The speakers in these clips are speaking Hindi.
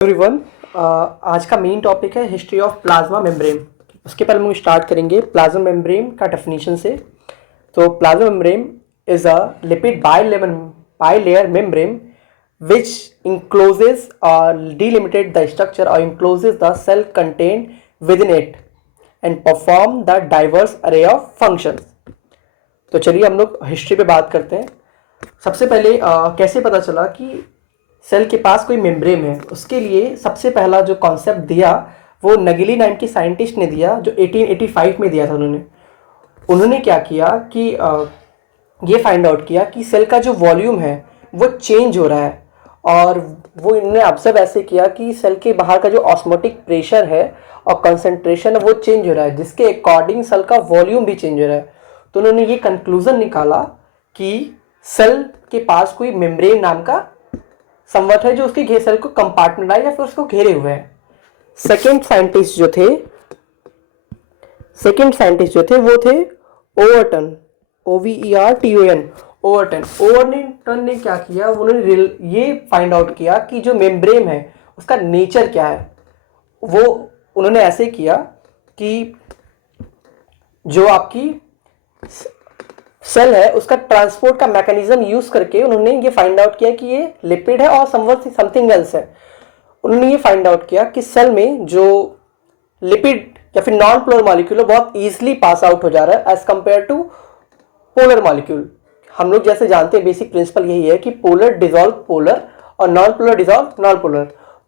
एवरीवन, आज का मेन टॉपिक है हिस्ट्री ऑफ प्लाज्मा मेम्ब्रेन। उसके पहले हम स्टार्ट करेंगे प्लाज्मा मेम्ब्रेन का डेफिनेशन से। तो plasma membrane is a lipid bilayer membrane which encloses or delimited the structure or encloses the cell contained within it and perform the diverse array of functions। तो चलिए हम लोग हिस्ट्री पे बात करते हैं। सबसे पहले कैसे पता चला कि सेल के पास कोई मेम्ब्रेन है, उसके लिए सबसे पहला जो कॉन्सेप्ट दिया वो नगिली नाम की साइंटिस्ट ने दिया, जो 1885 में दिया था। उन्होंने क्या किया कि ये फाइंड आउट किया कि सेल का जो वॉल्यूम है वो चेंज हो रहा है, और वो इन्होंने ऑब्जर्व ऐसे किया कि सेल के बाहर का जो ऑस्मोटिक प्रेशर है और कंसंट्रेशन है वो चेंज हो रहा है, जिसके अकॉर्डिंग सेल का वॉल्यूम भी चेंज हो रहा है। तो उन्होंने ये कंक्लूजन निकाला कि सेल के पास कोई मेम्ब्रेन नाम का संवत है जो उसके सेल को कंपार्टमेंटाइज या फिर उसको घेरे हुए है। सेकेंड साइंटिस्ट जो थे वो थे ओवरटन, OVERTON, ओवरटन ने क्या किया, उन्होंने ये फाइंड आउट किया कि जो मेम्ब्रेन है उसका नेचर क्या है। वो उन्होंने ऐसे किया कि जो आपकी सेल है उसका ट्रांसपोर्ट का मैकेनिज्म यूज करके उन्होंने ये फाइंड आउट किया कि ये लिपिड है और समथिंग एल्स है। उन्होंने ये फाइंड आउट किया कि सेल में जो लिपिड या फिर नॉन पोलर मॉलिक्यूल बहुत इजीली पास आउट हो जा रहा है as compared to polar molecule. हम लोग जैसे जानते हैं बेसिक प्रिंसिपल यही है कि पोलर डिजॉल्व पोलर और non polar dissolve non polar.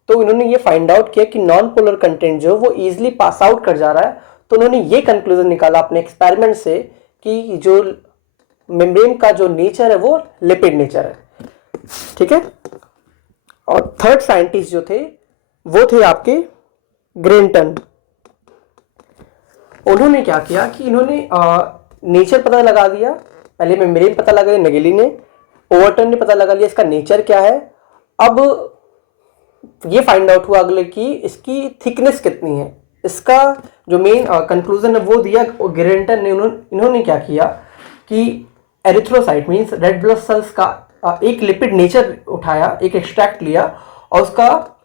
तो इन्होंने ये फाइंड आउट किया कि नॉन पोलर कंटेंट जो वो इजीली पास आउट कर जा रहा है। तो उन्होंने ये कंक्लूजन निकाला अपने एक्सपेरिमेंट से कि जो मेम्ब्रेन का जो नेचर है वो लिपिड नेचर है। ठीक है। और थर्ड साइंटिस्ट जो थे वो थे आपके ग्रेंटन। उन्होंने क्या किया कि इन्होंने नेचर पता लगा दिया। पहले मेम्ब्रेन पता लगा दिया नगेली ने, ओवरटन ने पता लगा लिया इसका नेचर क्या है। अब ये फाइंड आउट हुआ अगले कि इसकी थिकनेस कितनी है। इसका जो मेन कंक्लूजन है वो दिया ग्रेंटन ने। इन्होंने क्या किया कि erythrocyte means red blood cells का एक लिपिड नेचर उठाया, एक एक्सट्रैक्ट लिया और उसका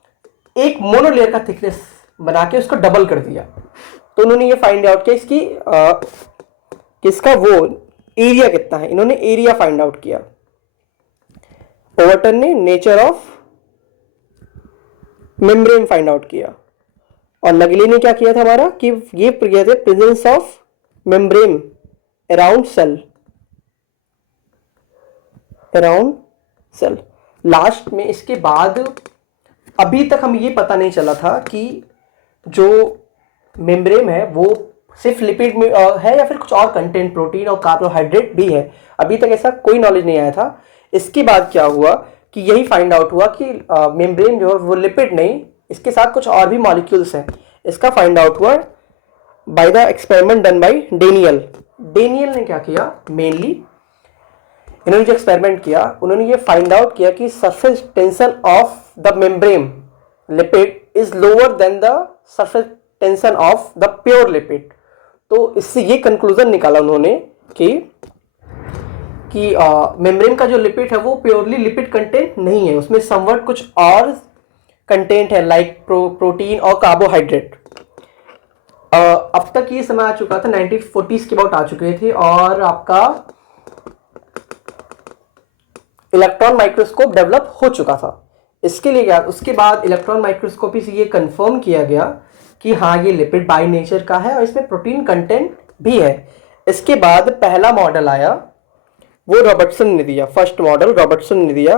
एक मोनोलेयर का थिकनेस बना के उसको डबल कर दिया। तो उन्होंने ये फाइंड आउट किया इसका वो एरिया कितना है। इन्होंने एरिया फाइंड आउट किया। ओवरटन ने nature of membrane find out किया और नगली ने क्या किया था हमारा कि ये presence of membrane around cell. Last में इसके बाद अभी तक हम ये पता नहीं चला था कि जो मेम्ब्रेन है वो सिर्फ लिपिड में है या फिर कुछ और कंटेंट प्रोटीन और कार्बोहाइड्रेट भी है। अभी तक ऐसा कोई नॉलेज नहीं आया था। इसके बाद क्या हुआ कि यही फाइंड आउट हुआ कि मेम्ब्रेन जो है वो लिपिड नहीं, इसके साथ कुछ और भी मॉलिक्यूल्स हैं। इसका फाइंड आउट हुआ by the experiment done by Daniel ने क्या किया, मेनली इन्होंने जो एक्सपेरिमेंट किया उन्होंने ये फाइंड आउट किया कि surface tension of the membrane lipid is lower than the surface tension of the pure lipid. तो इससे ये कंक्लूजन निकाला उन्होंने कि मेम्ब्रेन का जो लिपिड है वो प्योरली लिपिड कंटेंट नहीं है, उसमें समवट कुछ और कंटेंट है लाइक प्रोटीन और कार्बोहाइड्रेट। अब तक ये समय आ चुका था 1940s के अबाउट आ चुके थे और आपका इलेक्ट्रॉन माइक्रोस्कोप डेवलप हो चुका था। इसके लिए क्या, उसके बाद इलेक्ट्रॉन माइक्रोस्कोपी से ये कंफर्म किया गया कि हाँ ये लिपिड बाय नेचर का है और इसमें प्रोटीन कंटेंट भी है। इसके बाद पहला मॉडल आया वो रॉबर्टसन ने दिया, फर्स्ट मॉडल रॉबर्टसन ने दिया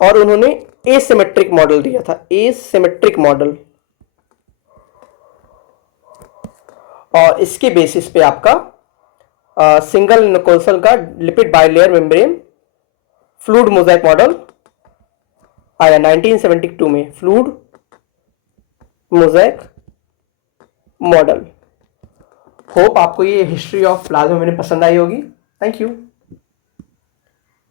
और उन्होंने एसिमेट्रिक मॉडल दिया था, एसिमेट्रिक मॉडल। और इसके बेसिस पे आपका सिंगल निकोल्सन का lipid bilayer membrane fluid mosaic model आया 1972 में, फ्लूइड मोज़ेक मॉडल। होप आपको ये हिस्ट्री ऑफ प्लाज्मा मेम्ब्रेन पसंद आई होगी। Thank you.